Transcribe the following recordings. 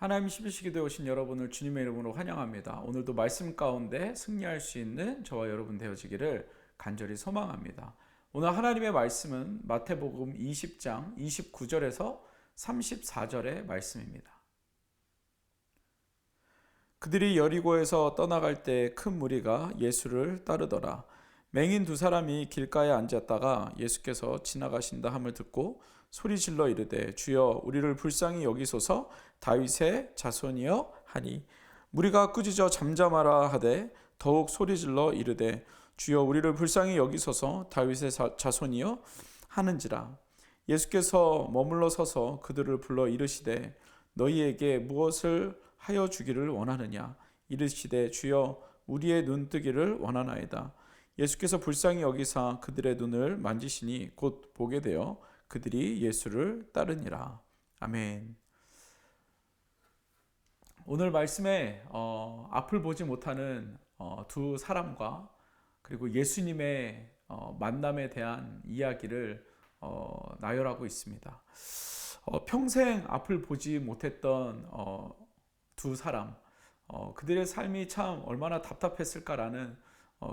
하나님 11시 기도에 오신 여러분을 주님의 이름으로 환영합니다. 오늘도 말씀 가운데 승리할 수 있는 저와 여러분 되어지기를 간절히 소망합니다. 오늘 하나님의 말씀은 마태복음 20장 29절에서 34절의 말씀입니다. 그들이 여리고에서 떠나갈 때 큰 무리가 예수를 따르더라. 맹인 두 사람이 길가에 앉았다가 예수께서 지나가신다 함을 듣고 소리질러 이르되 주여 우리를 불쌍히 여기소서 다윗의 자손이여 하니 무리가 꾸짖어 잠잠하라 하되 더욱 소리질러 이르되 주여 우리를 불쌍히 여기소서 다윗의 자손이여 하는지라. 예수께서 머물러 서서 그들을 불러 이르시되 너희에게 무엇을 하여 주기를 원하느냐. 이르시되 주여 우리의 눈뜨기를 원하나이다. 예수께서 불쌍히 여기사 그들의 눈을 만지시니 곧 보게 되어 그들이 예수를 따르니라. 아멘. 오늘 말씀에 앞을 보지 못하는 두 사람과 그리고 예수님의 만남에 대한 이야기를 나열하고 있습니다. 평생 앞을 보지 못했던 두 사람, 그들의 삶이 참 얼마나 답답했을까라는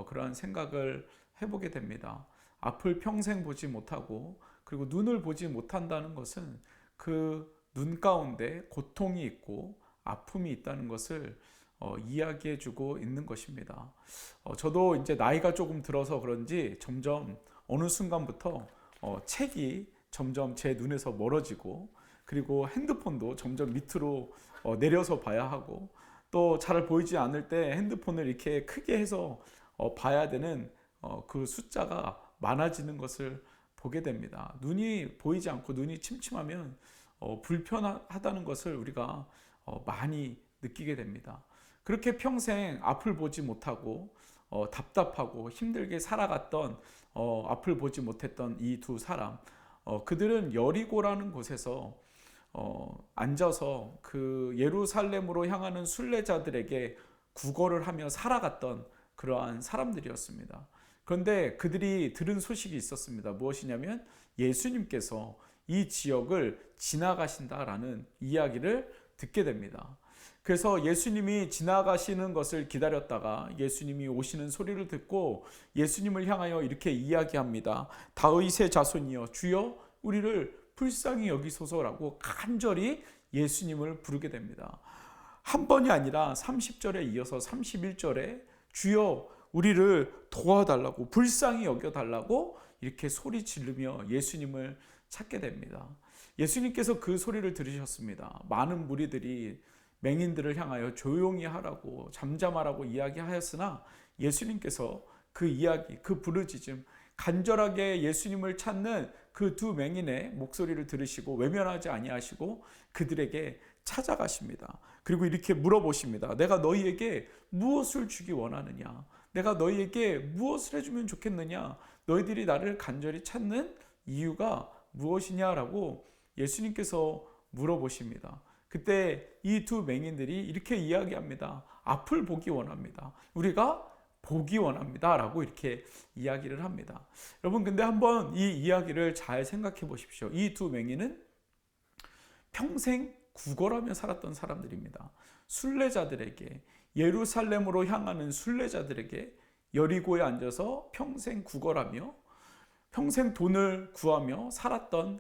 그러한 생각을 해보게 됩니다. 앞을 평생 보지 못하고 그리고 눈을 보지 못한다는 것은 그 눈 가운데 고통이 있고 아픔이 있다는 것을 이야기해주고 있는 것입니다. 저도 이제 나이가 조금 들어서 그런지 점점 어느 순간부터 책이 점점 제 눈에서 멀어지고 그리고 핸드폰도 점점 밑으로 내려서 봐야 하고 또 잘 보이지 않을 때 핸드폰을 이렇게 크게 해서 봐야 되는 그 숫자가 많아지는 것을 보게 됩니다. 눈이 보이지 않고 눈이 침침하면 불편하다는 것을 우리가 많이 느끼게 됩니다. 그렇게 평생 앞을 보지 못하고 답답하고 힘들게 살아갔던 앞을 보지 못했던 이 두 사람, 그들은 여리고라는 곳에서 앉아서 그 예루살렘으로 향하는 순례자들에게 구걸을 하며 살아갔던 그러한 사람들이었습니다. 그런데 그들이 들은 소식이 있었습니다. 무엇이냐면 예수님께서 이 지역을 지나가신다라는 이야기를 듣게 됩니다. 그래서 예수님이 지나가시는 것을 기다렸다가 예수님이 오시는 소리를 듣고 예수님을 향하여 이렇게 이야기합니다. 다윗의 자손이여 주여 우리를 불쌍히 여기소서라고 간절히 예수님을 부르게 됩니다. 한 번이 아니라 30절에 이어서 31절에 주여 우리를 도와달라고 불쌍히 여겨달라고 이렇게 소리 지르며 예수님을 찾게 됩니다. 예수님께서 그 소리를 들으셨습니다. 많은 무리들이 맹인들을 향하여 조용히 하라고 잠잠하라고 이야기하였으나 예수님께서 그 이야기, 그 부르짖음, 간절하게 예수님을 찾는 그 두 맹인의 목소리를 들으시고 외면하지 아니하시고 그들에게 찾아가십니다. 그리고 이렇게 물어보십니다. 내가 너희에게 무엇을 주기 원하느냐? 내가 너희에게 무엇을 해주면 좋겠느냐? 너희들이 나를 간절히 찾는 이유가 무엇이냐라고 예수님께서 물어보십니다. 그때 이 두 맹인들이 이렇게 이야기합니다. 앞을 보기 원합니다. 우리가 보기 원합니다. 라고 이렇게 이야기를 합니다. 여러분, 근데 한번 이 이야기를 잘 생각해 보십시오. 이 두 맹인은 평생 구걸하며 살았던 사람들입니다. 순례자들에게, 예루살렘으로 향하는 순례자들에게 여리고에 앉아서 평생 구걸하며 평생 돈을 구하며 살았던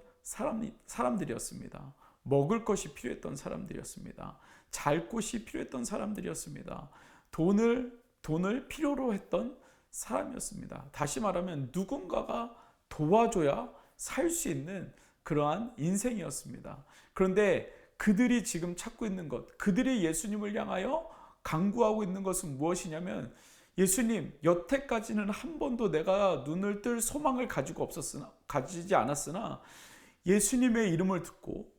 사람들이었습니다. 먹을 것이 필요했던 사람들이었습니다. 잘 곳이 필요했던 사람들이었습니다. 돈을 필요로 했던 사람이었습니다. 다시 말하면 누군가가 도와줘야 살 수 있는 그러한 인생이었습니다. 그런데 그들이 지금 찾고 있는 것, 그들이 예수님을 향하여 간구하고 있는 것은 무엇이냐면 예수님, 여태까지는 한 번도 내가 눈을 뜰 소망을 가지지 않았으나 예수님의 이름을 듣고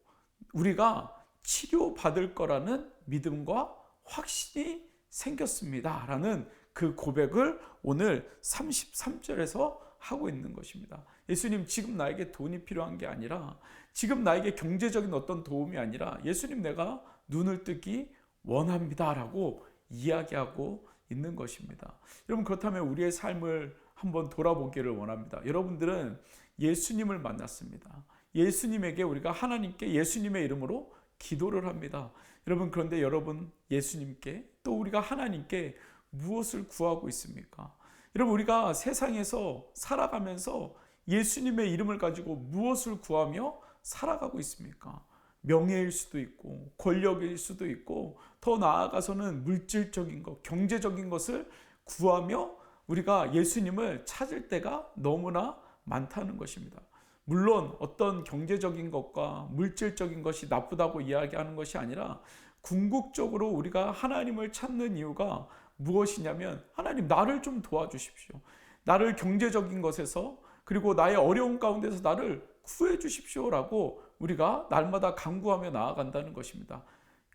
우리가 치료받을 거라는 믿음과 확신이 생겼습니다. 라는 그 고백을 오늘 33절에서 하고 있는 것입니다. 예수님, 지금 나에게 돈이 필요한 게 아니라 지금 나에게 경제적인 어떤 도움이 아니라 예수님, 내가 눈을 뜨기 원합니다. 라고 이야기하고 있는 것입니다. 여러분, 그렇다면 우리의 삶을 한번 돌아보기를 원합니다. 여러분들은 예수님을 만났습니다. 예수님에게 우리가 하나님께 예수님의 이름으로 기도를 합니다. 여러분, 그런데 여러분, 예수님께 또 우리가 하나님께 무엇을 구하고 있습니까? 여러분, 우리가 세상에서 살아가면서 예수님의 이름을 가지고 무엇을 구하며 살아가고 있습니까? 명예일 수도 있고 권력일 수도 있고 더 나아가서는 물질적인 것, 경제적인 것을 구하며 우리가 예수님을 찾을 때가 너무나 많다는 것입니다. 물론 어떤 경제적인 것과 물질적인 것이 나쁘다고 이야기하는 것이 아니라 궁극적으로 우리가 하나님을 찾는 이유가 무엇이냐면, 하나님, 나를 좀 도와주십시오. 나를 경제적인 것에서, 그리고 나의 어려운 가운데서 나를 구해 주십시오라고 우리가 날마다 간구하며 나아간다는 것입니다.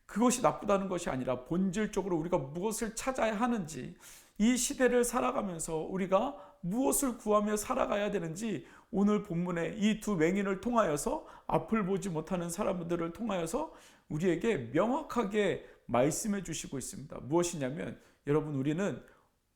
그것이 나쁘다는 것이 아니라 본질적으로 우리가 무엇을 찾아야 하는지, 이 시대를 살아가면서 우리가 무엇을 구하며 살아가야 되는지 오늘 본문의 이 두 맹인을 통하여서, 앞을 보지 못하는 사람들을 통하여서 우리에게 명확하게 말씀해 주시고 있습니다. 무엇이냐면, 여러분, 우리는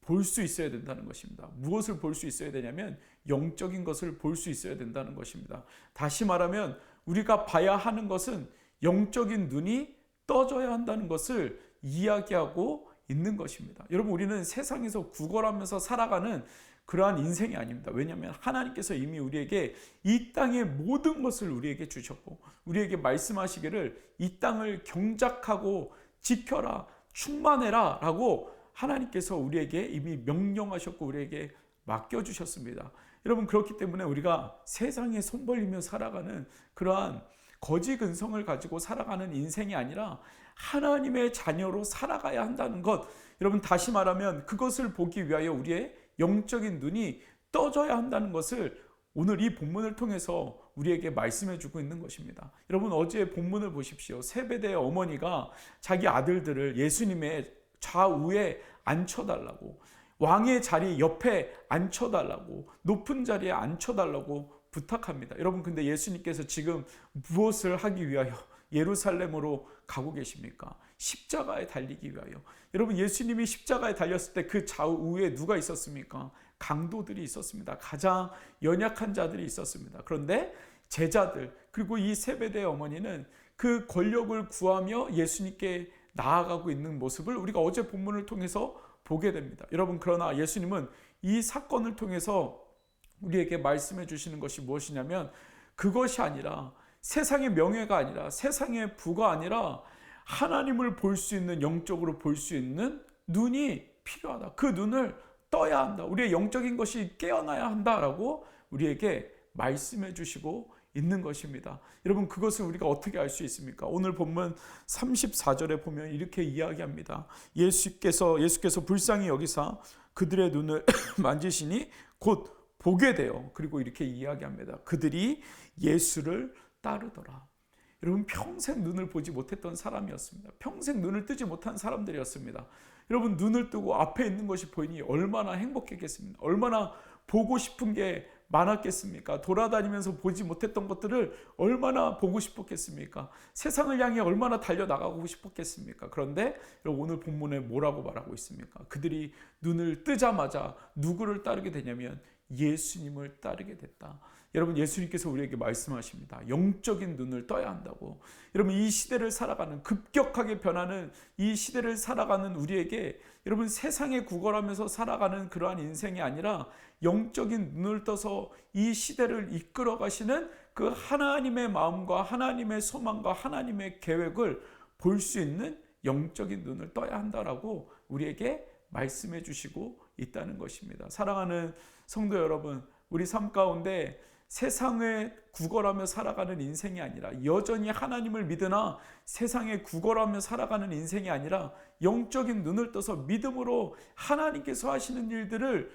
볼 수 있어야 된다는 것입니다. 무엇을 볼 수 있어야 되냐면 영적인 것을 볼 수 있어야 된다는 것입니다. 다시 말하면 우리가 봐야 하는 것은 영적인 눈이 떠져야 한다는 것을 이야기하고 있는 것입니다. 여러분, 우리는 세상에서 구걸하면서 살아가는 그러한 인생이 아닙니다. 왜냐하면 하나님께서 이미 우리에게 이 땅의 모든 것을 우리에게 주셨고, 우리에게 말씀하시기를 이 땅을 경작하고 지켜라, 충만해라 라고 하나님께서 우리에게 이미 명령하셨고 우리에게 맡겨주셨습니다. 여러분, 그렇기 때문에 우리가 세상에 손 벌리며 살아가는 그러한 거지 근성을 가지고 살아가는 인생이 아니라 하나님의 자녀로 살아가야 한다는 것, 여러분, 다시 말하면 그것을 보기 위하여 우리의 영적인 눈이 떠져야 한다는 것을 오늘 이 본문을 통해서 우리에게 말씀해 주고 있는 것입니다. 여러분, 어제 본문을 보십시오. 세베대의 어머니가 자기 아들들을 예수님의 좌우에 앉혀달라고, 왕의 자리 옆에 앉혀달라고, 높은 자리에 앉혀달라고 부탁합니다. 여러분, 근데 예수님께서 지금 무엇을 하기 위하여 예루살렘으로 가고 계십니까? 십자가에 달리기 위하여. 여러분, 예수님이 십자가에 달렸을 때 그 좌우에 누가 있었습니까? 강도들이 있었습니다. 가장 연약한 자들이 있었습니다. 그런데 제자들, 그리고 이 세베대의 어머니는 그 권력을 구하며 예수님께 나아가고 있는 모습을 우리가 어제 본문을 통해서 보게 됩니다. 여러분, 그러나 예수님은 이 사건을 통해서 우리에게 말씀해 주시는 것이 무엇이냐면, 그것이 아니라, 세상의 명예가 아니라, 세상의 부가 아니라 하나님을 볼 수 있는, 영적으로 볼 수 있는 눈이 필요하다. 그 눈을 떠야 한다. 우리의 영적인 것이 깨어나야 한다라고 우리에게 말씀해 주시고 있는 것입니다. 여러분, 그것을 우리가 어떻게 알 수 있습니까? 오늘 본문 34절에 보면 이렇게 이야기합니다. 예수께서 불쌍히 여기사 그들의 눈을 만지시니 곧 보게 돼요. 그리고 이렇게 이야기합니다. 그들이 예수를 따르더라. 여러분, 평생 눈을 보지 못했던 사람이었습니다. 평생 눈을 뜨지 못한 사람들이었습니다. 여러분, 눈을 뜨고 앞에 있는 것이 보이니 얼마나 행복했겠습니까? 얼마나 보고 싶은 게 많았겠습니까? 돌아다니면서 보지 못했던 것들을 얼마나 보고 싶었겠습니까? 세상을 향해 얼마나 달려나가고 싶었겠습니까? 그런데 오늘 본문에 뭐라고 말하고 있습니까? 그들이 눈을 뜨자마자 누구를 따르게 되냐면 예수님을 따르게 됐다. 여러분, 예수님께서 우리에게 말씀하십니다. 영적인 눈을 떠야 한다고. 여러분, 이 시대를 살아가는, 급격하게 변하는 이 시대를 살아가는 우리에게, 여러분, 세상에 구걸하면서 살아가는 그러한 인생이 아니라 영적인 눈을 떠서 이 시대를 이끌어 가시는 그 하나님의 마음과 하나님의 소망과 하나님의 계획을 볼 수 있는 영적인 눈을 떠야 한다라고 우리에게 말씀해 주시고 있다는 것입니다. 사랑하는 성도 여러분, 우리 삶 가운데 세상에 구걸하며 살아가는 인생이 아니라, 여전히 하나님을 믿으나 세상에 구걸하며 살아가는 인생이 아니라 영적인 눈을 떠서 믿음으로 하나님께서 하시는 일들을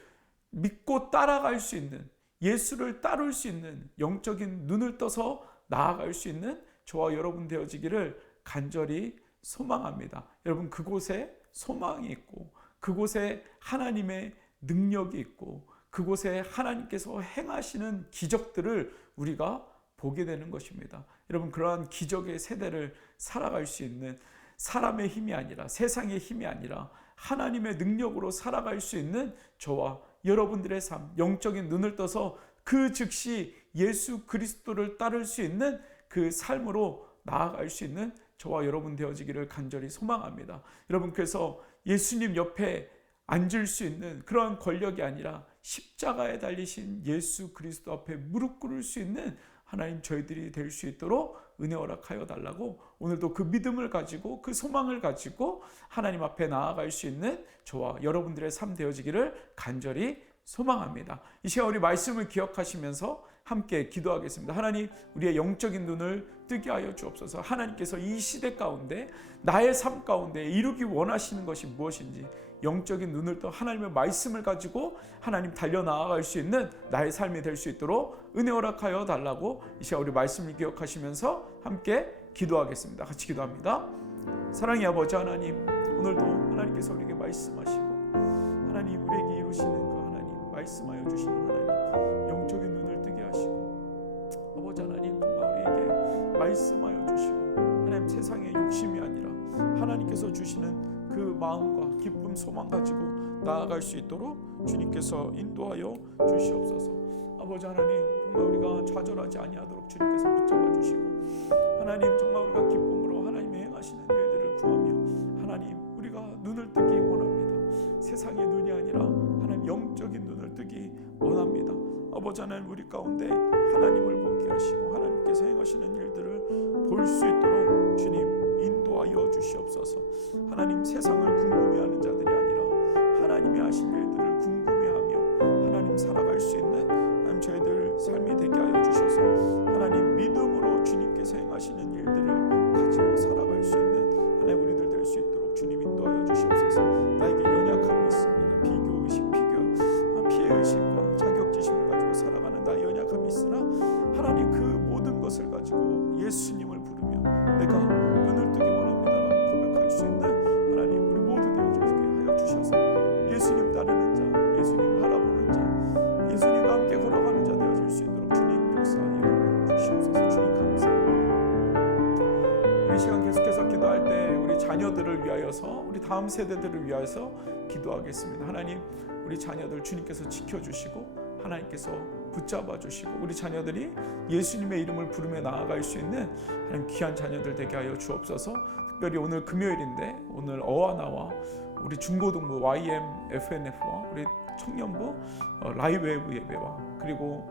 믿고 따라갈 수 있는, 예수를 따를 수 있는 영적인 눈을 떠서 나아갈 수 있는 저와 여러분 되어지기를 간절히 소망합니다. 여러분, 그곳에 소망이 있고, 그곳에 하나님의 능력이 있고, 그곳에 하나님께서 행하시는 기적들을 우리가 보게 되는 것입니다. 여러분, 그러한 기적의 세대를 살아갈 수 있는, 사람의 힘이 아니라, 세상의 힘이 아니라 하나님의 능력으로 살아갈 수 있는 저와 여러분들의 삶, 영적인 눈을 떠서 그 즉시 예수 그리스도를 따를 수 있는 그 삶으로 나아갈 수 있는 저와 여러분 되어지기를 간절히 소망합니다. 여러분께서 예수님 옆에 앉을 수 있는 그러한 권력이 아니라 십자가에 달리신 예수 그리스도 앞에 무릎 꿇을 수 있는 하나님 저희들이 될 수 있도록 은혜 허락하여 달라고, 오늘도 그 믿음을 가지고 그 소망을 가지고 하나님 앞에 나아갈 수 있는 저와 여러분들의 삶 되어지기를 간절히 소망합니다. 이 시간 우리 말씀을 기억하시면서 함께 기도하겠습니다. 하나님, 우리의 영적인 눈을 뜨게 하여 주옵소서. 하나님께서 이 시대 가운데 나의 삶 가운데 이루기 원하시는 것이 무엇인지 영적인 눈을 떠 하나님의 말씀을 가지고 하나님 달려나아갈 수 있는 나의 삶이 될 수 있도록 은혜 허락하여 달라고 이 시간 우리 말씀을 기억하시면서 함께 기도하겠습니다. 같이 기도합니다. 사랑의 아버지 하나님, 오늘도 하나님께서 우리에게 말씀하시고 하나님 우리에게 이루시는 그 하나님, 말씀하여 주시는 하나님, 영적인 눈을 뜨게 하시고 아버지 하나님, 정말 우리에게 말씀하여 주시고 하나님 세상의 욕심이 아니라 하나님께서 주시는 그 마음과 기쁨, 소망 가지고 나아갈 수 있도록 주님께서 인도하여 주시옵소서. 아버지 하나님, 정말 우리가 좌절하지 아니하도록 주님께서 붙잡아 주시고 하나님, 정말 우리가 기쁨으로 하나님이 행하시는 일들을 구하며 하나님, 우리가 눈을 뜨기 원합니다. 세상의 눈이 아니라 하나님 영적인 눈을 뜨기 원합니다. 아버지 하나님, 우리 가운데 하나님을 보게 하시고 하나님께서 행하시는 일들을 볼 수 있도록 주님 인도하여 주시옵소서. 하나님, 세상을 궁금해하는 자들이 아니라 하나님이 하신 일들을 궁금해하며 하나님 살아갈 수 있는 하나님 저희들 삶이 되게 하여 주셔서 하나님 믿음으로 주님께서 행하시는 일들을 가지고 살아갈 수 있는 하나님 우리들 될 수 있도록 주님 인도하여 주시옵소서. 나에게 연약함이 있습니다. 비교의식, 피해의식과 자격지심을 가지고 살아가는 나의 연약함이 있으나 하나님 그 모든 것을 가지고 예수님을 부르며 내가 눈을 뜨기 원합니다라고 고백할 수 있는 하나님 우리 모두 되어주게 하여 주셔서 예수님 따르는 자, 예수님 바라보는 자, 예수님과 함께 걸어가는 자 되어질 수 있도록 주님 역사하여 주시옵소서. 주님 감사합니다. 우리 시간 계속해서 기도할 때 우리 자녀들을 위하여서, 우리 다음 세대들을 위하여서 기도하겠습니다. 하나님, 우리 자녀들 주님께서 지켜주시고 하나님께서 붙잡아 주시고 우리 자녀들이 예수님의 이름을 부르며 나아갈 수 있는 하나님 귀한 자녀들 되게 하여 주옵소서. 특별히 오늘 금요일인데 오늘 어와나와 우리 중고등부 YM FNF와 우리 청년부 라이브웨브 예배와 그리고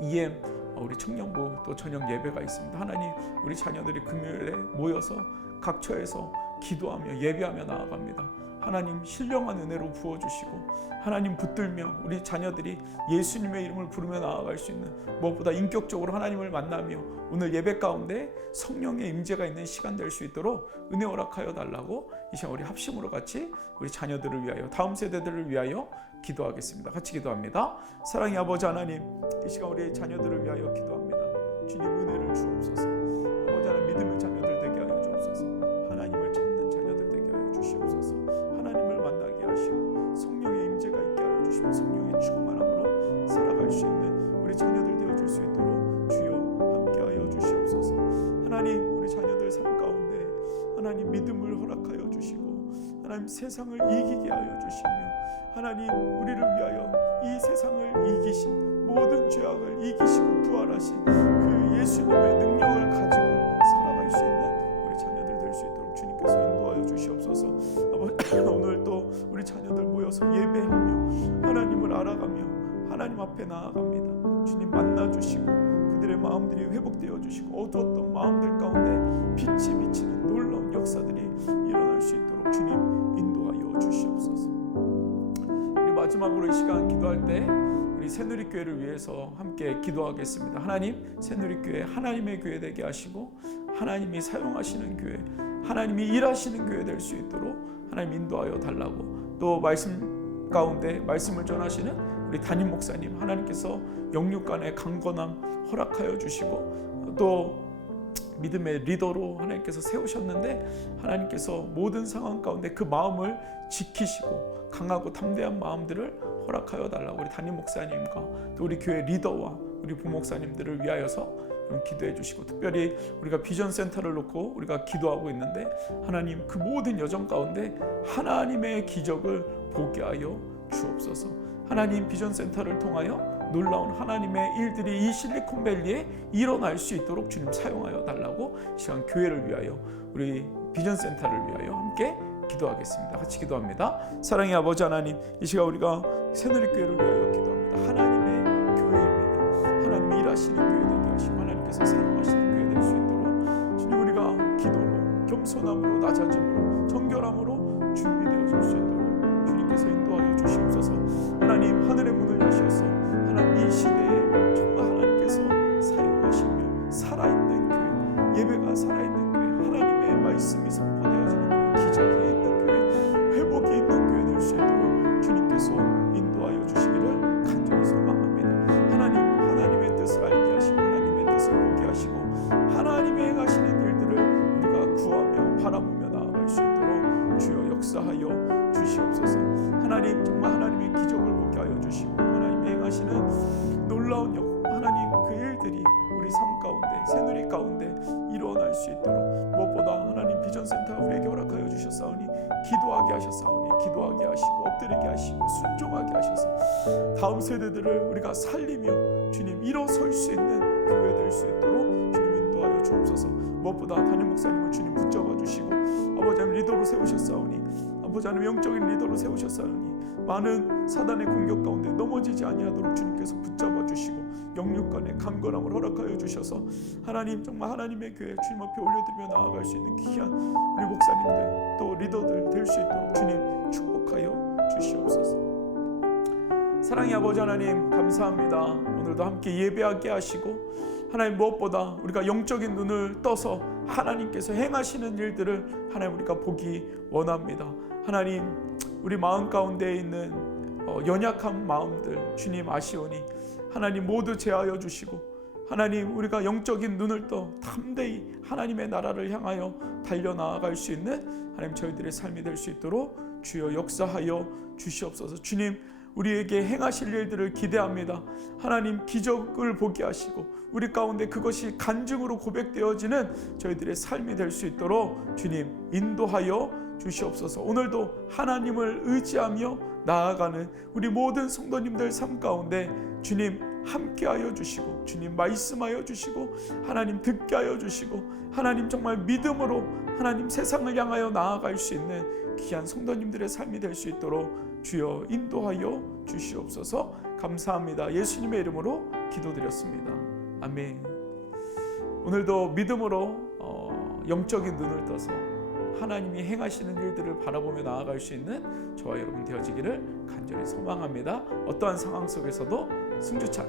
EM 우리 청년부 또 저녁 예배가 있습니다. 하나님, 우리 자녀들이 금요일에 모여서 각처에서 기도하며 예배하며 나아갑니다. 하나님, 신령한 은혜로 부어주시고 하나님 붙들며 우리 자녀들이 예수님의 이름을 부르며 나아갈 수 있는, 무엇보다 인격적으로 하나님을 만나며 오늘 예배 가운데 성령의 임재가 있는 시간 될 수 있도록 은혜 허락하여 달라고 이 시간 우리 합심으로 같이 우리 자녀들을 위하여, 다음 세대들을 위하여 기도하겠습니다. 같이 기도합니다. 사랑의 아버지 하나님, 이 시간 우리 자녀들을 위하여 기도합니다. 주님 은혜를 주옵소서. 아버지 하나님, 믿음의 자녀들 되게 하여 주옵소서. 하나님을 찾는 자녀들 되게 하여 주시옵소서. 하나님을 만나게 하시고 성령의 임재가 있게 하여 주시고 성령의 충만함으로 살아갈 수 있는 우리 자녀들 되어줄 수 있도록 주여 함께 하여 주시옵소서. 하나님, 우리 자녀들 삶 가운데 하나님 믿음을 허락하여 주시고 하나님 세상을 이기게 하여 주시며 하나님 우리를 위하여 이 세상을 이기신, 모든 죄악을 이기시고 부활하신 그 예수님의 능력을 가지고 살아갈 수 있는 우리 자녀들 될 수 있도록 주님께서 인도하여 주시옵소서. 오늘 또 우리 자녀들 모여서 예배하며 하나님을 알아가며 하나님 앞에 나아갑니다. 주님 만나주시고 그들의 마음들이 회복되어 주시고 어두웠던 마음들 가운데 빛이 비치는 놀라운 역사들이 일어날 수 있도록 주님 인도하여 주시옵소서. 우리 마지막으로 이 시간 기도할 때 우리 새누리교회를 위해서 함께 기도하겠습니다. 하나님, 새누리교회 하나님의 교회 되게 하시고 하나님이 사용하시는 교회, 하나님이 일하시는 교회 될 수 있도록 하나님 인도하여 달라고, 또 말씀 가운데 말씀을 전하시는 우리 담임 목사님 하나님께서 영육간의 강건함 허락하여 주시고 또 믿음의 리더로 하나님께서 세우셨는데 하나님께서 모든 상황 가운데 그 마음을 지키시고 강하고 담대한 마음들을 허락하여 달라고 우리 담임 목사님과 또 우리 교회 리더와 우리 부목사님들을 위하여서 기도해 주시고, 특별히 우리가 비전 센터를 놓고 우리가 기도하고 있는데 하나님 그 모든 여정 가운데 하나님의 기적을 보게 하여 주옵소서. 하나님 비전 센터를 통하여 놀라운 하나님의 일들이 이 실리콘밸리에 일어날 수 있도록 주님 사용하여 달라고 시간 교회를 위하여 우리 비전센터를 위하여 함께 기도하겠습니다. 같이 기도합니다. 사랑의 아버지 하나님, 이 시간 우리가 새누리교회를 위하여 기도합니다. 하나님의 교회입니다. 하나님이 일하시는 교회 되게 하시고 하나님께서 사용하시는 교회 될 수 있도록 주님, 우리가 기도로 겸손함으로 낮아짐으로 정결함으로 준비되어질 수 있도록 주님께서 인도하여 주시옵소서. 하나님, 하늘의 문을 여셔서 하나님 이 시대에 정말 하나님께서 사용하시며 살아있는 교회, 예배가 살아있는 교회, 하나님의 말씀이 선포되어지는 교회, 기적이 있는 교회, 회복이 있는 교회 될 수 있도록 주님께서 인도하여 주시기를 간절히 소망합니다. 하나님, 하나님의 뜻을 알게 하시고 하나님의 뜻을 보게 하시고 하나님의 행하시는 일들을 우리가 구하며 바라보며 나아갈 수 있도록 주여 역사하여 주시옵소서. 하나님, 정말 하나님의 기적을 보게 하여 주시고 하나님의 행하시는 놀라운 하나님 그 일들이 우리 삶 가운데, 새누리 가운데 일어날 수 있도록 무엇보다 하나님 비전센터가 우리에게 허락하여 주셨사오니 기도하게 하셨사오니 기도하게 하시고 엎드리게 하시고 순종하게 하셔서 다음 세대들을 우리가 살리며 주님 일어설 수 있는 교회 될 수 있도록 주님 인도하여 주옵소서. 무엇보다 담임 목사님을 주님 붙잡아 주시고 아버지 하나님 리더로 세우셨사오니 아버지 하나님 영적인 리더로 세우셨사오니 많은 사단의 공격 가운데 넘어지지 아니하도록 주님께서 붙잡아 주시고 영육간의 강건함을 허락하여 주셔서 하나님, 정말 하나님의 교회 주님 앞에 올려드리며 나아갈 수 있는 귀한 우리 목사님들 또 리더들 될 수 있도록 주님 축복하여 주시옵소서. 사랑의 아버지 하나님, 감사합니다. 오늘도 함께 예배하게 하시고 하나님, 무엇보다 우리가 영적인 눈을 떠서 하나님께서 행하시는 일들을 하나님 우리가 보기 원합니다. 하나님, 우리 마음 가운데 있는 연약한 마음들 주님 아시오니 하나님 모두 제하여 주시고 하나님, 우리가 영적인 눈을 떠 담대히 하나님의 나라를 향하여 달려나아갈 수 있는 하나님 저희들의 삶이 될 수 있도록 주여 역사하여 주시옵소서. 주님, 우리에게 행하실 일들을 기대합니다. 하나님, 기적을 보게 하시고 우리 가운데 그것이 간증으로 고백되어지는 저희들의 삶이 될 수 있도록 주님 인도하여 주시옵소서. 오늘도 하나님을 의지하며 나아가는 우리 모든 성도님들 삶 가운데 주님 함께하여 주시고 주님 말씀하여 주시고 하나님 듣게 하여 주시고 하나님 정말 믿음으로 하나님 세상을 향하여 나아갈 수 있는 귀한 성도님들의 삶이 될 수 있도록 주여 인도하여 주시옵소서. 감사합니다. 예수님의 이름으로 기도드렸습니다. 아멘. 오늘도 믿음으로 영적인 눈을 떠서 하나님이 행하시는 일들을 바라보며 나아갈 수 있는 저와 여러분 되어지기를 간절히 소망합니다. 어떠한 상황 속에서도 승주찬